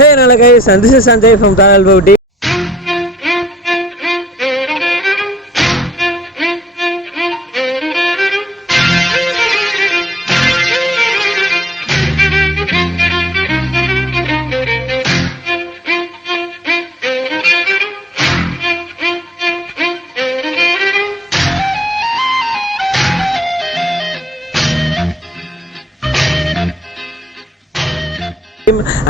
Hey, hello guys, and this is Sanjay from Tanal Beauty.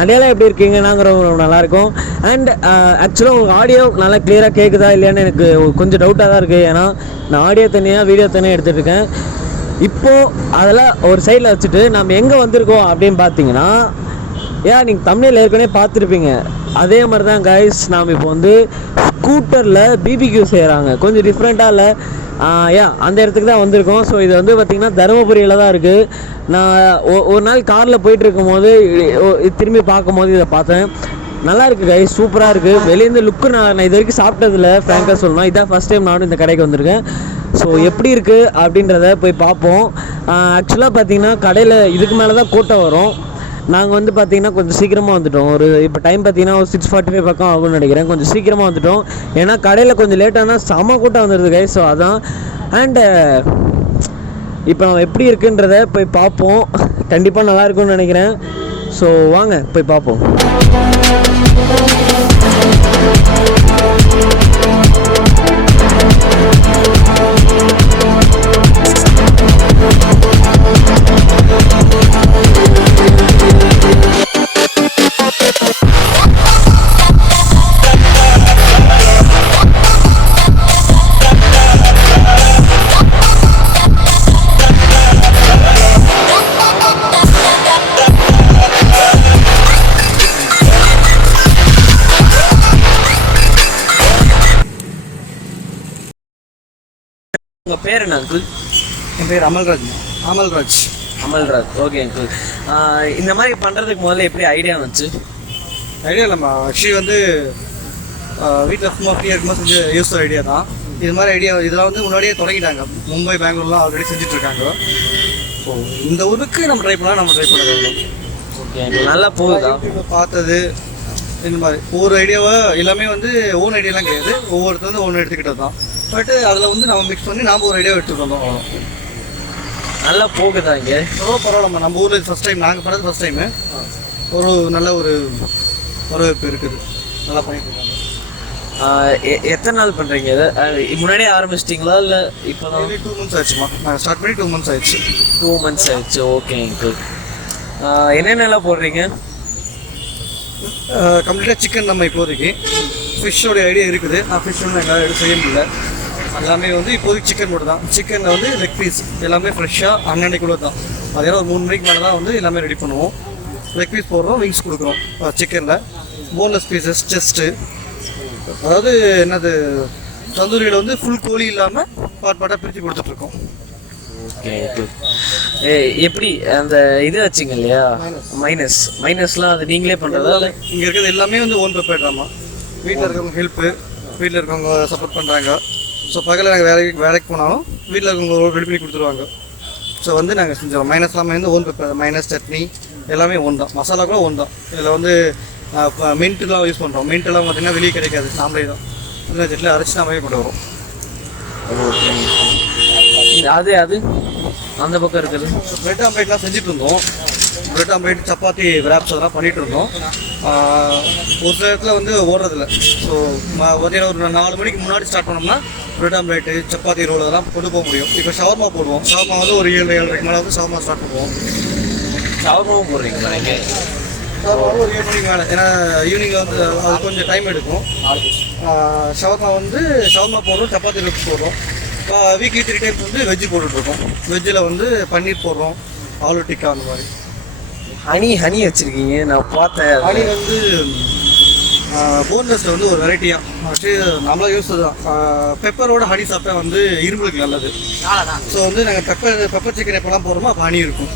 And எல்லாம் எப்படி இருக்கீங்க? நாங்கள் ரொம்ப நல்லாயிருக்கோம். அண்ட் ஆக்சுவலாக உங்களுக்கு ஆடியோ நல்லா கிளியராக கேட்குதா இல்லையான்னு எனக்கு கொஞ்சம் டவுட்டாக தான் இருக்குது. ஏன்னா நான் ஆடியோ தனியாக வீடியோ தனியாக எடுத்துகிட்டு இருக்கேன். இப்போது அதெல்லாம் ஒரு சைடில் வச்சுட்டு நம்ம எங்கே வந்திருக்கோம் அப்படின்னு பார்த்தீங்கன்னா, ஏன் நீங்கள் தமிழில் ஏற்கனவே பார்த்துருப்பீங்க. அதே மாதிரி தான் கைஸ், நாம் இப்போ வந்து ஸ்கூட்டரில் பிபிக்யூ செய்கிறாங்க. கொஞ்சம் டிஃப்ரெண்ட்டாக இல்லை, அந்த இடத்துக்கு தான் வந்திருக்கோம். ஸோ இது வந்து பார்த்திங்கன்னா தருமபுரியில் தான் இருக்குது. நான் ஒரு நாள் காரில் போயிட்டு இருக்கும்போது திரும்பி பார்க்கும்போது இதை பார்த்தேன். நல்லா இருக்குது கைஸ், சூப்பராக இருக்குது. வெளியேருந்து லுக்கு நான் இது வரைக்கும் சாப்பிட்டதில்ல, ஃப்ராங்காக சொல்லணும். இதான் ஃபஸ்ட் டைம் நானும் இந்த கடைக்கு வந்திருக்கேன். ஸோ எப்படி இருக்குது அப்படின்றத போய் பார்ப்போம். ஆக்சுவலாக பார்த்திங்கன்னா கடையில் இதுக்கு மேலே தான் கூட்டம் வரும். நாங்கள் வந்து பார்த்திங்கன்னா கொஞ்சம் சீக்கிரமாக வந்துவிட்டோம். இப்போ டைம் பார்த்திங்கன்னா ஒரு 6:45 பக்கம் ஆகும்னு நினைக்கிறேன். கொஞ்சம் சீக்கிரமாக வந்துவிட்டோம். ஏன்னா கடையில் கொஞ்சம் லேட்டானா செம கூட்டம் வந்துடுது கைஸ். ஸோ அதான். அண்டு இப்போ நம்ம எப்படி இருக்குன்றத போய் பார்ப்போம். கண்டிப்பாக நல்லா இருக்கும்னு நினைக்கிறேன். ஸோ வாங்க போய் பார்ப்போம். உங்கள் பேர் என்ன அங்கிள்? என் பேர் அமல்ராஜ். Amalraj, okay uncle. இந்த மாதிரி பண்ணுறதுக்கு முதல்ல எப்படி ஐடியா வந்துச்சு? ஐடியா இல்லைம்மா, ஆக்சுவலி வந்து வீட்டில் சும்மா ஃப்ரீயாக இருக்கும்போது செஞ்ச யூஸ்ஃபுல் ஐடியா தான். இது மாதிரி ஐடியா இதெல்லாம் வந்து முன்னாடியே தொடங்கிட்டாங்க. மும்பை, பெங்களூர்லாம் ஆல்ரெடி செஞ்சுட்ருக்காங்க. ஸோ இந்த ஊருக்கு நம்ம ட்ரை பண்ணுறோம். ஓகே, நல்லா போகுதா? பார்த்தது இந்த மாதிரி ஒவ்வொரு ஐடியாவை எல்லாமே வந்து ஓன் ஐடியாலாம் கிடையாது, ஒவ்வொருத்தர் வந்து ஒன்று எடுத்துக்கிட்டது தான். பட் அதில் வந்து நம்ம மிக்ஸ் பண்ணி நாம் ஒரு ஐடியாவை எடுத்துகிட்டு வந்தோம். நல்லா போகுதா இங்கே? பரவாயில்லம்மா, நம்ம ஊரில் ஃபஸ்ட் டைம் நாங்கள் பண்ணது ஃபஸ்ட் டைமு. ஒரு நல்ல ஒரு வரவேற்பு இருக்குது, நல்லா பண்ணிட்டு இருக்காங்க. எத்தனை நாள் பண்ணுறீங்க இதை? முன்னாடியே ஆரம்பிச்சிட்டிங்களா இல்லை இப்போ தான்? 2 months ஆயிடுச்சுமா. நாங்கள் ஸ்டார்ட் பண்ணி 2 months ஆயிடுச்சு. 2 months ஆயிடுச்சு, ஓகே அங்கிள். என்னென்னலாம் போடுறீங்க? கம்ப்ளீட்டாக சிக்கன் நம்ம இப்போதைக்கு. ஃபிஷ்ஷோடைய ஐடியா இருக்குது. ஃபிஷ் வந்து எங்களால் எடுத்து செய்ய முடியல. எல்லாமே வந்து இப்போதைக்கு சிக்கன் மட்டும் தான். சிக்கனில் வந்து லெக் பீஸ் எல்லாமே ஃப்ரெஷ்ஷாக அன்னன்னைக்குள்ளே தான். அதே ஒரு 3 மணிக்கு மேலே தான் வந்து எல்லாமே ரெடி பண்ணுவோம். லெக் பீஸ் போடுறோம், விங்ஸ் கொடுக்குறோம். சிக்கனில் போன்லெஸ் பீசஸ், செஸ்ட்டு, அதாவது என்னது தந்தூரியில் வந்து ஃபுல் கோழி இல்லாமல் பார்ட்டாக பிரித்து கொடுத்துட்ருக்கோம். ஓகே, எப்படி அந்த இது வச்சிங்க இல்லையா, மைனஸ்லாம் அது நீங்களே பண்ணுறதா? இங்கே இருக்கிறது எல்லாமே வந்து ஓன் ப்ரிப்பேர்ட் தான்மா. வீட்டில் இருக்கவங்க ஹெல்ப்பு, வீட்டில் இருக்கவங்க சப்போர்ட் பண்ணுறாங்க. ஸோ பகலில் நாங்கள் வேலைக்கு போனாலும் வீட்டில் இருக்கவங்க ரெடி பண்ணி கொடுத்துருவாங்க. ஸோ வந்து நாங்கள் செஞ்சோம். மைனஸ் எல்லாமே வந்து ஓன் ப்ரிப்பேர். மைனஸ் சட்னி எல்லாமே ஒன் தான். மசாலா கூட ஒன் தான். இதில் வந்து மின்ட்டுலாம் யூஸ் பண்ணுறோம். மின்ட்டெல்லாம் பார்த்திங்கன்னா வெளியே கிடைக்காது, நாமளே தான் இந்த செட்டில் அரைச்சி நாமளே கொண்டு வரோம். அது அந்த பக்கம் இருக்குது. பிரெட் ஆம்லேட்லாம் செஞ்சுட்டு இருந்தோம். பிரெட் ஆம்லேட், சப்பாத்தி, விராப்ஸ் அதெல்லாம் பண்ணிகிட்டு இருந்தோம். ஒரு சில இடத்துல வந்து ஓடுறதில்ல. ஸோ பார்த்தீங்கன்னா ஒரு 4 மணிக்கு முன்னாடி ஸ்டார்ட் பண்ணோம்னா பிரெட் ஆம்லேட்டு, சப்பாத்தி, ரோல் அதெல்லாம் கொண்டு போக முடியும். இப்போ ஷவர்மா போடுவோம். ஷவர்மா வந்து ஒரு 7-7:30 மேலே வந்து ஷவர்மா ஸ்டார்ட் பண்ணுவோம். ஷவர்மாவும் போடுறீங்களா நீங்கள்? ஷவர்மா வந்து ஒரு 7 மணிக்கு மேலே, ஏன்னா ஈவினிங்கில் வந்து அது கொஞ்சம் டைம் எடுக்கும். ஷவர்மா வந்து ஷவர்மா போடுறோம், சப்பாத்தி ரோல்ஸ் போடுறோம். வீக்லி 3 டைம்ஸ் வந்து வெஜ்ஜு போட்டுட்ருக்கோம். வெஜ்ஜில் வந்து பன்னீர் போடுறோம், ஆலு டிக்கா அந்த மாதிரி. ஹனி வச்சுருக்கீங்க, நான் பார்த்தேன். ஹனி வந்து போன்லெஸில் வந்து ஒரு வெரைட்டியாக ஆக்சுவலி நம்மளாக யூஸ் தான். பெப்பரோட ஹனி சாப்பிட்டா வந்து இரும்புக்கு நல்லது. ஸோ வந்து நாங்கள் பெப்பர் சிக்கன் எப்போலாம் போடுறோமோ அப்போ ஹனி இருக்கும்.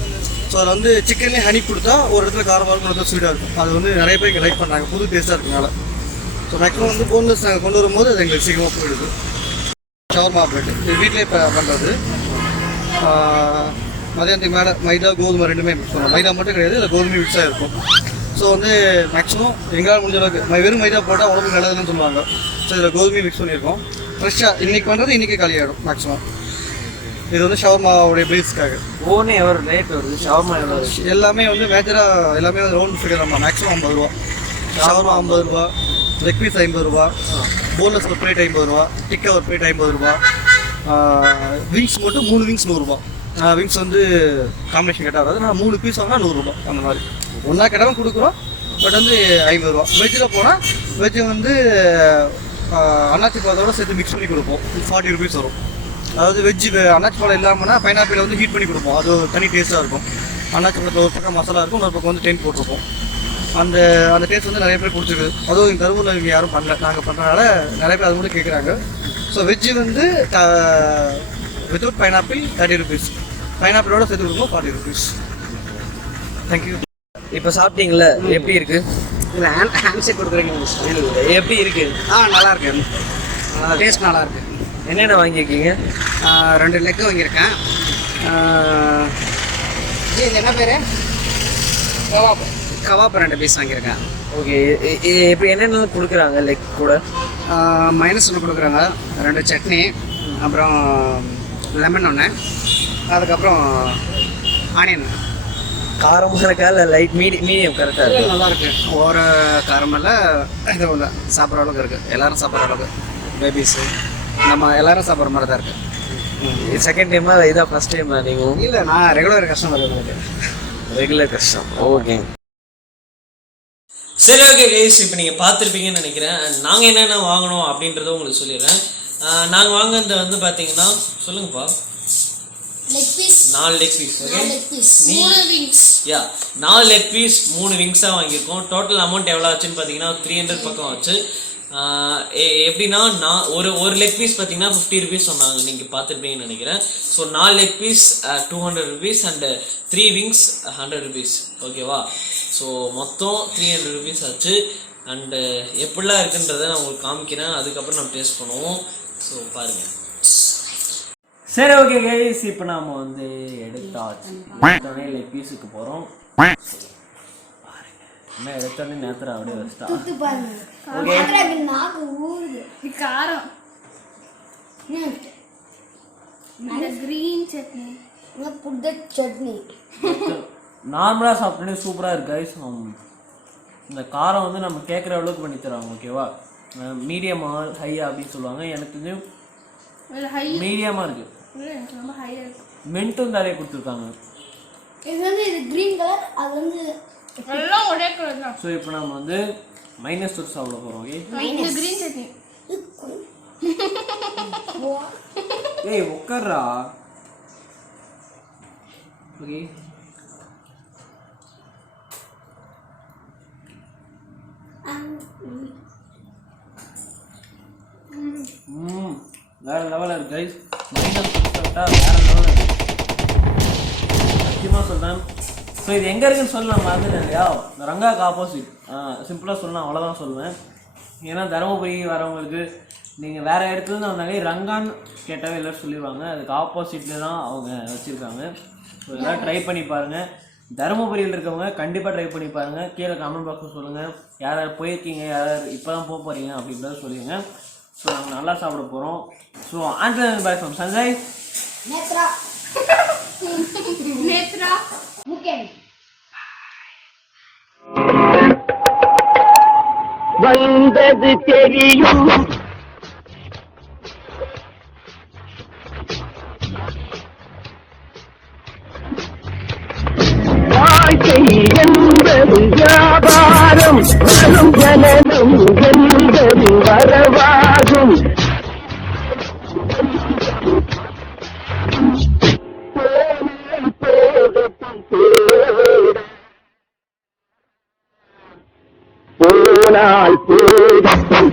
ஸோ அதில் வந்து சிக்கன்லேயே ஹனி கொடுத்தா ஒரு இடத்துல காரமாக இருக்கும், ஒரு இடத்துல ஸ்வீட்டாக இருக்கும். அது வந்து நிறைய பேர் இங்கே லைக் பண்ணுறாங்க, புது டேஸ்ட்டாக இருக்கனால. ஸோ மேக்ஸிமம் வந்து போன்லெஸ் நாங்கள் கொண்டு வரும்போது அது எங்களுக்கு சீக்கிரமாக போயிடுது. ஷவர்மா பிரெட் இது வீட்டிலே பண்ணுறது. மதியானத்துக்கு மேலே மைதா கோதுமை ரெண்டுமே மிக்ஸ் பண்ணுவோம். மைதா மட்டும் கிடையாது, இல்லை கோதுமை மிக்ஸாக இருக்கும். ஸோ வந்து மேக்ஸிமம் எங்களால் முடிஞ்ச அளவுக்கு வெறும் மைதா போட்டால் உடம்புக்கு நல்லதுன்னு சொல்லுவாங்க. ஸோ இதில் கோதுமை மிக்ஸ் பண்ணியிருக்கோம். ஃப்ரெஷ்ஷாக இன்றைக்கி பண்ணுறது இன்றைக்கி காலியாகிடும் மேக்ஸிமம். இது வந்து ஷவர்மாவுடைய பேஸ்க்காக. ஓனே எவ்வளோ ரேட் வருது ஷவர்மா எவ்வளோ? எல்லாமே வந்து மேஜராக எல்லாமே வந்து ரவுண்ட் ஃபிகர் நம்ம மேக்ஸிமம் 50 ரூபா. ஷவர்மா 50 ரூபா, லெக் பீஸ் 50 ரூபா, போன்லெஸ் ஒரு பிளேட் 50 ரூபா, டிக்கா ஒரு பிளேட் 50 ரூபா, விங்ஸ் மட்டும் 3 விங்ஸ் 100 ரூபா. விங்ஸ் வந்து காம்பினேஷன் கேட்டால் வராது. நான் 3 பீஸ் வாங்கினா 100 ரூபா. அந்த மாதிரி ஒன்றா கேட்டாலும் கொடுக்குறோம். பட் வந்து 50 ரூபா. வெஜ்ஜில் போனால் வெஜ்ஜு வந்து அன்னாச்சி பழத்தோட சேர்த்து மிக்ஸ் பண்ணி கொடுப்போம். 40 ருபீஸ் வரும். அதாவது வெஜ்ஜு அன்னாச்சி பழம் இல்லாமல்னா பைனாப்பிள் வந்து ஹீட் பண்ணி கொடுப்போம். அது ஒரு தனி டேஸ்ட்டாக இருக்கும். அன்னாச்சி பழத்தில் ஒரு பக்கம் மசாலா இருக்கும், இன்னொரு பக்கம் வந்து டென்ட் போட்டிருப்போம். அந்த அந்த டேஸ்ட் வந்து நிறைய பேர் பிடிச்சிருக்கு. அதுவும் எங்கள் தருவூரில் இங்கே யாரும் பண்ணல, நாங்கள் பண்ணுறதுனால நிறைய பேர் அது மட்டும் கேட்குறாங்க. ஸோ வெஜ்ஜு வந்து வித்தவுட் பைனாப்பிள் 30 ருபீஸ், பைனாப்பிளோட சேர்த்து கொடுப்போம் 40 ருபீஸ். தேங்க்யூ. இப்போ சாப்பிட்டீங்களா, எப்படி இருக்கு? இல்லை ஹேண்ட்ஷேக் கொடுக்குறீங்க. எப்படி இருக்கு? நல்லா இருக்கு, டேஸ்ட் நல்லா இருக்கு. என்னென்ன வாங்கியிருக்கீங்க? 2 லெக்கு வாங்கியிருக்கேன். இது என்ன பேர்? கவாப் 2 பீஸ் வாங்கியிருக்கேன். ஓகே, இப்போ என்னென்ன கொடுக்குறாங்க லெக் கூட? மைனஸ் 1 கொடுக்குறாங்க, 2 சட்னி, அப்புறம் லெமன் 1, அதுக்கப்புறம் ஆனியன். காரமாக இருக்கா இல்லை லைட் மீடியம் கரெக்டாக இருக்குது? நல்லா இருக்கு. ஒரு காரமில்ல, இது இல்லை, சாப்பிட்ற அளவுக்கு இருக்குது. எல்லோரும் சாப்பிட்ற அளவுக்கு, பேபிஸு நம்ம எல்லோரும் சாப்பிட்ற மாதிரி தான் இருக்குது. செகண்ட் டைமா இதான் ஃபர்ஸ்ட் டைமா நீங்கள்? இல்லை, நான் ரெகுலர் கஸ்டமர். எனக்கு ரெகுலர் கஷ்டம். ஓகே, சரி. ஓகே கைஸ், இப்போ நீங்கள் பார்த்துருப்பீங்கன்னு நினைக்கிறேன். நாங்கள் என்னென்ன வாங்கினோம் அப்படின்றத உங்களுக்கு சொல்லிடுறேன். நாங்கள் வாங்கினது வந்து பார்த்தீங்கன்னா, சொல்லுங்கப்பா. Leg piece 4 leg piece. Okay, 3 wings. 4 leg piece 3 விங்ஸாக வாங்கியிருக்கோம். டோட்டல் அமௌண்ட் எவ்வளோ ஆச்சுன்னு பார்த்தீங்கன்னா 300 பக்கம் ஆச்சு. எப்படின்னா நான் ஒரு லெக் பீஸ் பார்த்தீங்கன்னா 50 ருபீஸ் சொன்னாங்க, நீங்கள் பார்த்துருப்பீங்கன்னு நினைக்கிறேன். So 4 leg piece 200 rupees and 3 wings 100 rupees. ஓகேவா? ஸோ மொத்தம் 300 ருபீஸ் ஆச்சு. அண்டு எப்படிலாம் இருக்குன்றதை நான் உங்களுக்கு காமிக்கிறேன், அதுக்கப்புறம் நம்ம டேஸ்ட் பண்ணுவோம். ஸோ பாருங்கள். சரி, ஓகே கைஸ், இப்போ நாம் வந்து எடுத்தோடனே லெக் பீஸுக்கு போகிறோம். என்ன எடுத்தோடனே நேரத்தில் அப்படியே வச்சிட்டா. காரம் கிரீன் சட்னி, சட்னி நார்மலாக சாப்பிட்டோன்னே சூப்பராக இருக்கு கைஸ். இந்த காரம் வந்து நம்ம கேட்குற அளவுக்கு பண்ணி தராங்க. ஓகேவா? மீடியமா ஹையா அப்படின்னு சொல்லுவாங்க. எனக்கு மீடியமாக இருக்குது. மென்ட்டும் நிறைய கொடுத்துருக்காங்க. இது வந்து இது கிரீன் கலர், அது வந்து எல்லாம் ஒரே கலர் தான். ஸோ இப்போ நம்ம வந்து மைனஸ் தொட்டு சாப்பிட போகிறோம். ஓகே, இந்த கிரீன் சட்னி. ஏய் உட்கார்றா. ஓகே, வேற லெவலில் இருக்கு கைஸ். மைனஸ் கொடுத்தா வேற லெவலில் இருக்கு, சத்தியமாக சொல்கிறேன். ஸோ இது எங்கே இருக்குன்னு சொல்லலாம் மறந்துட்டேன் இல்லையா? ரங்காக்கு ஆப்போசிட். சிம்பிளாக சொல்லலாம், அவ்வளோதான் சொல்லுவேன். ஏன்னா தருமபுரி வரவங்களுக்கு நீங்கள் வேறு இடத்துலேருந்து வந்தாலே ரங்கான்னு கேட்டாவே எல்லோரும் சொல்லிடுவாங்க. அதுக்கு ஆப்போசிட்டில் தான் அவங்க வச்சுருக்காங்க. ஸோ இதெல்லாம் ட்ரை பண்ணி பாருங்கள். தருமபுரியில் இருக்கவங்க கண்டிப்பாக ட்ரை பண்ணி பாருங்கள். கீழே கமெண்ட் பாக்ஸில் சொல்லுங்கள், யார் யார் போயிருக்கீங்க, யார் யார் இப்போ தான் போக போகிறீங்க அப்படின்றத சொல்லுங்க. ஸோ நாங்கள் நல்லா சாப்பிட போகிறோம். So answer boy from Sanjay, Netra, Netra Mugen. வந்தது தெரியும் வாழ்க்கை என்பது வியாபாரம், வரும் ஜனனம் என்பது வரவாகும். போனால் போகட்டும்.